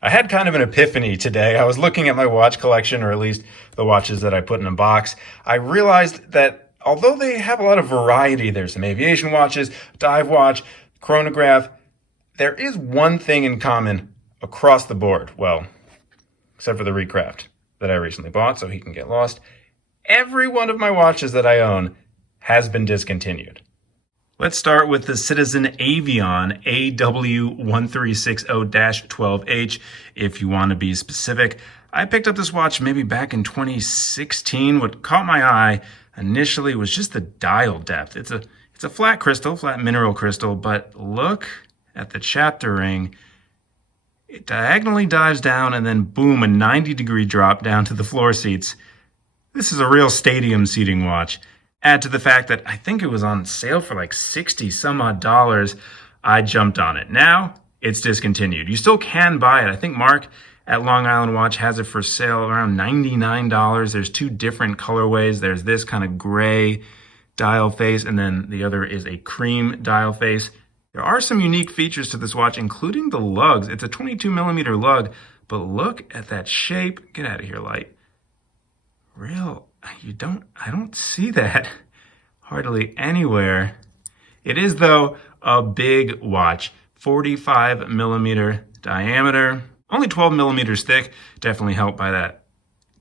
I had kind of an epiphany today. I was looking at my watch collection, or at least the watches that I put in a box. I realized that although they have a lot of variety, there's some aviation watches, dive watch, chronograph, there is one thing in common across the board. Well, except for the Recraft that I recently bought so he can get lost. Every one of my watches that I own has been discontinued. Let's start with the Citizen Avion AW1360-12H if you want to be specific. I picked up this watch maybe back in 2016. What caught my eye initially was just the dial depth. It's a flat crystal, flat mineral crystal, but look at the chapter ring. It diagonally dives down and then boom, a 90-degree drop down to the floor seats. This is a real stadium seating watch. Add to the fact that I think it was on sale for like 60 some odd dollars. I jumped on it. Now it's discontinued. You still can buy it. I think Mark at Long Island Watch has it for sale around $99. There's two different colorways. There's this kind of gray dial face, and then the other is a cream dial face. There are some unique features to this watch, including the lugs. It's a 22 millimeter lug, but look at that shape. Get out of here, light. I don't see that hardly anywhere. It is, though, a big watch. 45 millimeter diameter, only 12 millimeters thick. Definitely helped by that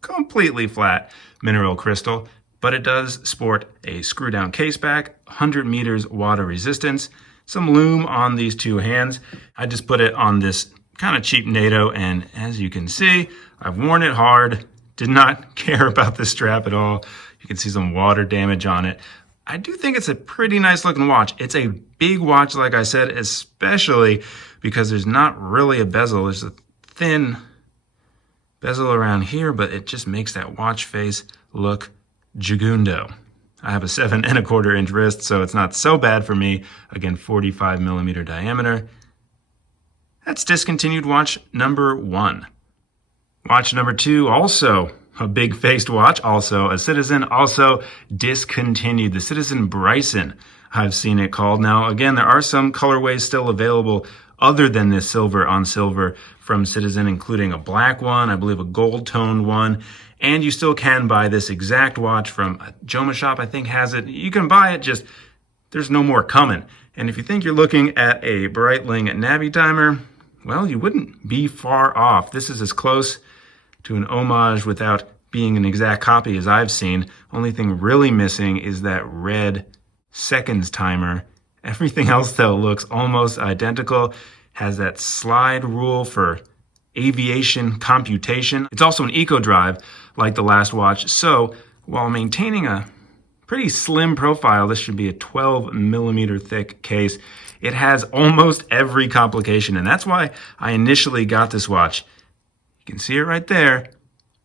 completely flat mineral crystal. But it does sport a screw down case back, 100 meters water resistance, some lume on these two hands. I just put it on this kind of cheap NATO, and as you can see, I've worn it hard. Did not care about the strap at all. You can see some water damage on it. I do think it's a pretty nice looking watch. It's a big watch, like I said, especially because there's not really a bezel. There's a thin bezel around here, but it just makes that watch face look jagundo. I have a 7¼ inch wrist, so it's not so bad for me. Again, 45 millimeter diameter. That's discontinued watch number 1. Watch number 2, also a big faced watch, also a Citizen, also discontinued. The Citizen Bryson, I've seen it called. Now, again, there are some colorways still available other than this silver on silver from Citizen, including a black one, I believe a gold toned one. And you still can buy this exact watch from a Joma shop, I think has it. You can buy it, just there's no more coming. And if you think you're looking at a Breitling Navitimer, well, you wouldn't be far off. This is as close to an homage without being an exact copy as I've seen. Only thing really missing is that red seconds timer. Everything else, though, looks almost identical. Has that slide rule for aviation computation. It's also an eco drive like the last watch. So while maintaining a pretty slim profile, this should be a 12 millimeter thick case. It has almost every complication, and that's why I initially got this watch. You can see it right there.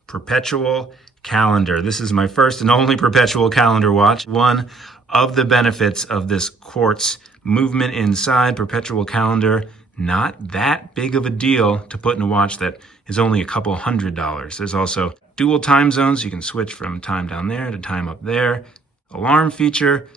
Perpetual calendar. This is my first and only perpetual calendar watch. One of the benefits of this quartz movement inside perpetual calendar, not that big of a deal to put in a watch that is only a couple $100. There's also dual time zones. You can switch from time down there to time up there. Alarm feature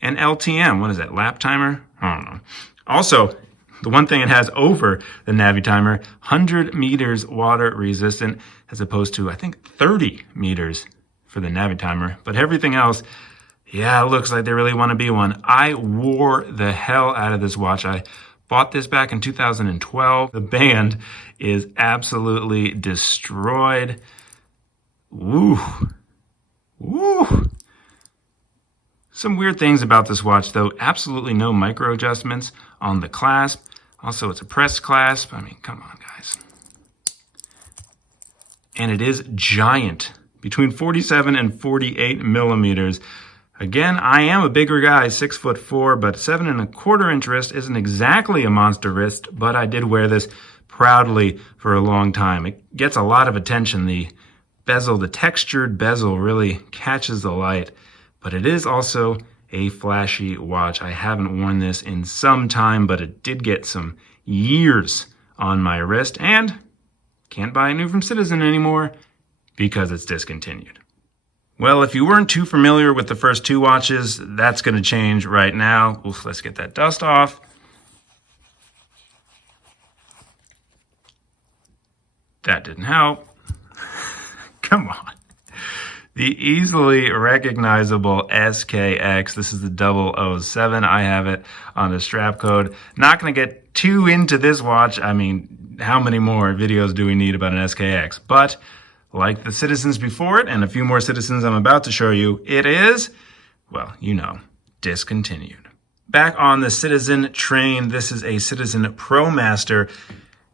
and LTM. What is that? Lap timer? I don't know. Also, the one thing it has over the Navitimer, 100 meters water resistant, as opposed to, I think, 30 meters for the Navitimer. But everything else, yeah, it looks like they really want to be one. I wore the hell out of this watch. I bought this back in 2012. The band is absolutely destroyed. Woo. Woo. Some weird things about this watch, though. Absolutely no micro adjustments on the clasp. Also, it's a pressed clasp. I mean, come on, guys. And it is giant, between 47 and 48 millimeters. Again, I am a bigger guy, 6'4", but 7¼ inch wrist isn't exactly a monster wrist, but I did wear this proudly for a long time. It gets a lot of attention. The bezel, the textured bezel really catches the light, but it is also a flashy watch. I haven't worn this in some time, but it did get some years on my wrist, and can't buy it new from Citizen anymore because it's discontinued. Well, if you weren't too familiar with the first two watches, that's going to change right now. Oof, let's get that dust off. That didn't help. Come on. The easily recognizable SKX. This is the 007. I have it on the strap code. Not going to get too into this watch. I mean, how many more videos do we need about an SKX? But like the Citizens before it and a few more Citizens I'm about to show you, it is, well, you know, discontinued. Back on the Citizen train, this is a Citizen ProMaster.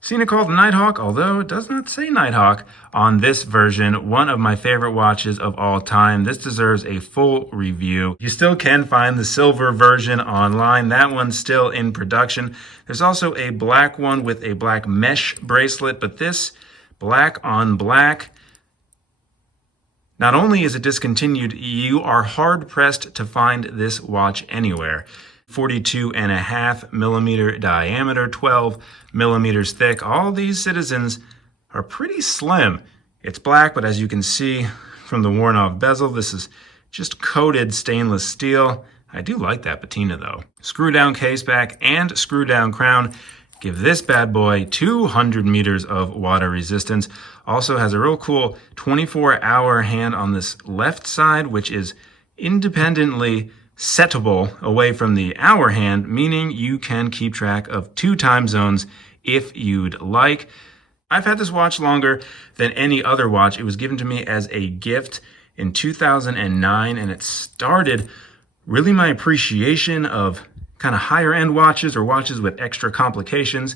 Seen it called Nighthawk, although it does not say Nighthawk on this version. One of my favorite watches of all time. This deserves a full review. You still can find the silver version online. That one's still in production. There's also a black one with a black mesh bracelet, but this black on black, not only is it discontinued, you are hard-pressed to find this watch anywhere. 42.5 millimeter diameter, 12 millimeters thick. All these Citizens are pretty slim. It's black, but as you can see from the worn off bezel, this is just coated stainless steel. I do like that patina though. Screw down case back and screw down crown. Give this bad boy 200 meters of water resistance. Also has a real cool 24-hour hand on this left side, which is independently settable away from the hour hand, meaning you can keep track of 2 time zones if you'd like. I've had this watch longer than any other watch. It was given to me as a gift in 2009, and it started really my appreciation of kind of higher end watches or watches with extra complications.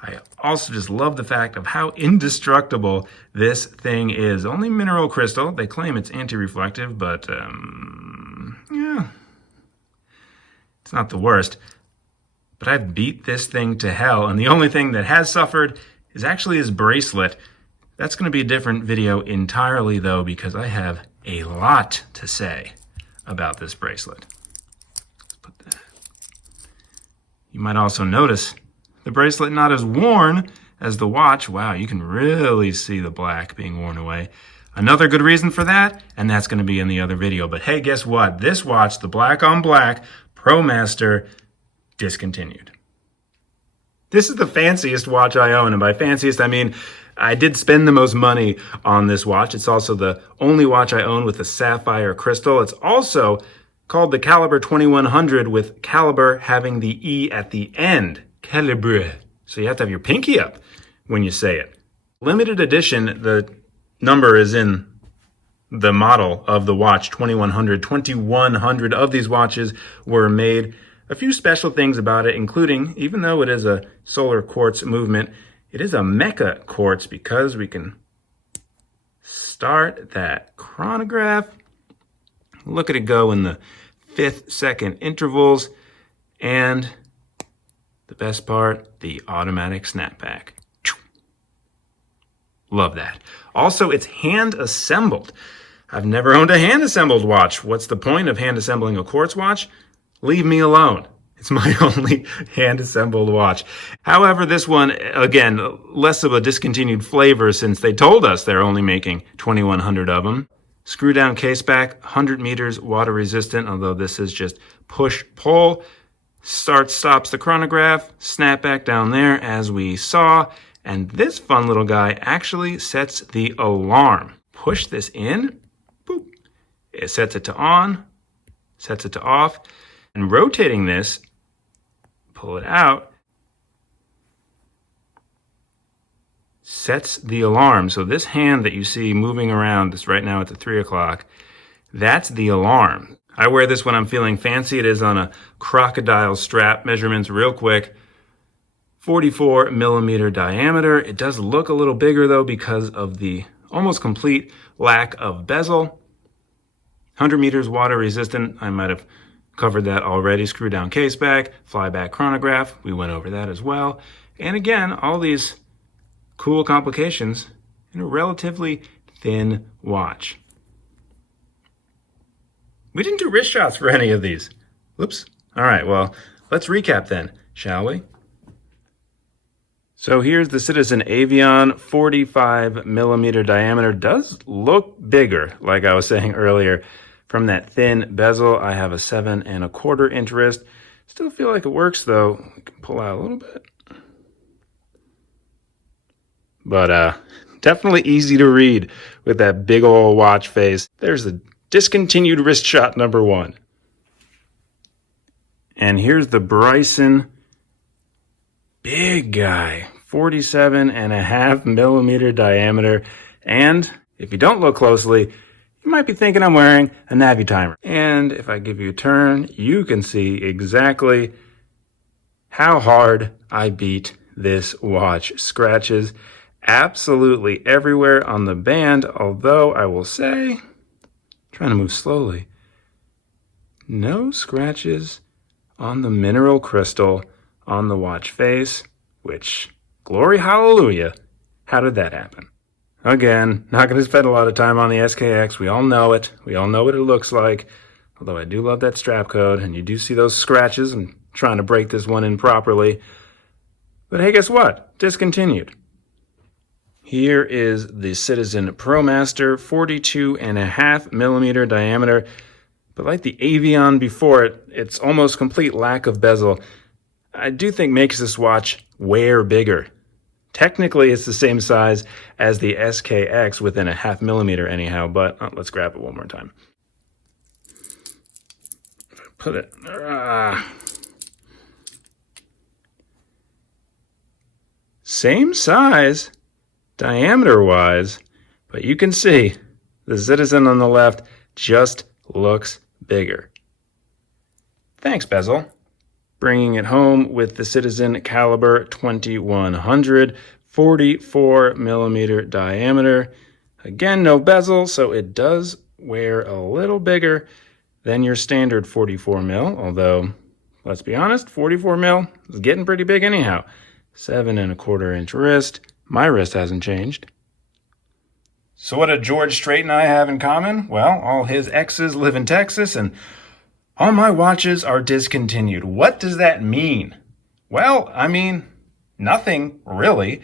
I also just love the fact of how indestructible this thing is. Only mineral crystal. They claim it's anti-reflective, but yeah, it's not the worst. But I've beat this thing to hell, and the only thing that has suffered is actually his bracelet. That's going to be a different video entirely, though, because I have a lot to say about this bracelet. Let's put that. You might also notice the bracelet not as worn as the watch. Wow, you can really see the black being worn away. Another good reason for that, and that's going to be in the other video. But hey, guess what? This watch, the black on black ProMaster, discontinued. This is the fanciest watch I own, and by fanciest I mean I did spend the most money on this watch. It's also the only watch I own with a sapphire crystal. It's also called the Calibre 2100, with Calibre having the E at the end. Calibre. So you have to have your pinky up when you say it. Limited edition, the number is in the model of the watch, 2100. 2100 of these watches were made. A few special things about it, including, even though it is a solar quartz movement, it is a mecha quartz, because we can start that chronograph. Look at it go in the 5-second intervals, and the best part, the automatic snapback. Love that. Also, it's hand assembled. I've never owned a hand assembled watch. What's the point of hand assembling a quartz watch? Leave me alone. It's my only hand-assembled watch. However, this one, again, less of a discontinued flavor since they told us they're only making 2,100 of them. Screw down case back, 100 meters, water resistant, although this is just push-pull. Stops the chronograph, snap back down there as we saw. And this fun little guy actually sets the alarm. Push this in, boop. It sets it to on, sets it to off. And rotating this, pull it out, sets the alarm. So this hand that you see moving around, this right now at the 3 o'clock, that's the alarm. I wear this when I'm feeling fancy. It is on a crocodile strap. Measurements real quick. 44 millimeter diameter. It does look a little bigger though because of the almost complete lack of bezel. 100 meters water resistant. I might have covered that already. Screw down case back, fly back chronograph. We went over that as well. And again, all these cool complications in a relatively thin watch. We didn't do wrist shots for any of these. Whoops. All right, well, let's recap then, shall we? So here's the Citizen Avion, 45 millimeter diameter. Does look bigger, like I was saying earlier. From that thin bezel, I have a 7 1/4 inch wrist. Still feel like it works though. We can pull out a little bit. But Definitely easy to read with that big old watch face. There's the discontinued wrist shot number 1. And here's the Bryson, big guy, 47.5 millimeter diameter. And if you don't look closely, you might be thinking I'm wearing a Navi timer. And if I give you a turn, you can see exactly how hard I beat this watch. Scratches absolutely everywhere on the band, although I will say, trying to move slowly, no scratches on the mineral crystal on the watch face, which, glory hallelujah, how did that happen? Again, not going to spend a lot of time on the SKX. We all know it. We all know what it looks like. Although I do love that strap code, and you do see those scratches. I'm trying to break this one in properly. But hey, guess what? Discontinued. Here is the Citizen ProMaster, 42.5 millimeter diameter. But like the Avion before it, its almost complete lack of bezel, I do think makes this watch wear bigger. Technically, it's the same size as the SKX within a 0.5 millimeter anyhow, but let's grab it one more time. Put it... Same size, diameter-wise, but you can see the Citizen on the left just looks bigger. Thanks, bezel. Bringing it home with the Citizen Calibre 2100, 44 millimeter diameter. Again, no bezel, so it does wear a little bigger than your standard 44 mil, although, let's be honest, 44 mil is getting pretty big anyhow. 7.25 inch wrist. My wrist hasn't changed. So what did George Strait and I have in common? Well, all his exes live in Texas, and all my watches are discontinued. What does that mean? Well, I mean, nothing, really.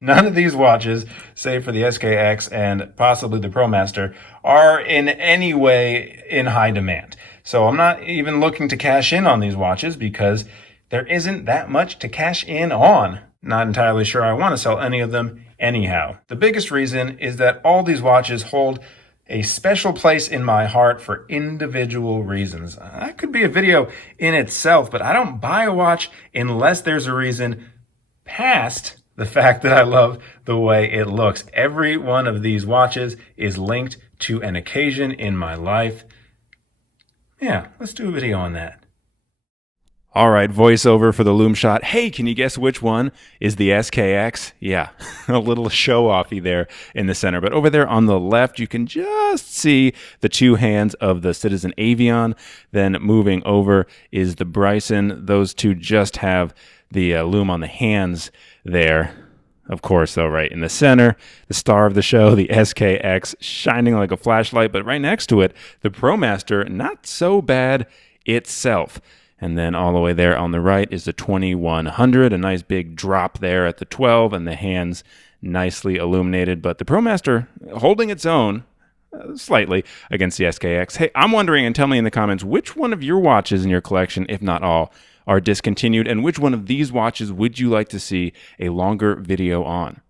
None of these watches, save for the SKX and possibly the ProMaster, are in any way in high demand. So I'm not even looking to cash in on these watches because there isn't that much to cash in on. Not entirely sure I want to sell any of them anyhow. The biggest reason is that all these watches hold a special place in my heart for individual reasons. That could be a video in itself, but I don't buy a watch unless there's a reason past the fact that I love the way it looks. Every one of these watches is linked to an occasion in my life. Yeah, let's do a video on that. All right, voiceover for the loom shot. Hey, can you guess which one is the SKX? Yeah, a little show-offy there in the center. But over there on the left, you can just see the two hands of the Citizen Avion. Then moving over is the Bryson. Those two just have the loom on the hands there. Of course, though, right in the center, the star of the show, the SKX, shining like a flashlight. But right next to it, the ProMaster, not so bad itself. And then all the way there on the right is the 2100, a nice big drop there at the 12, and the hands nicely illuminated. But the ProMaster holding its own slightly against the SKX. Hey, I'm wondering, and tell me in the comments, which one of your watches in your collection, if not all, are discontinued, and which one of these watches would you like to see a longer video on?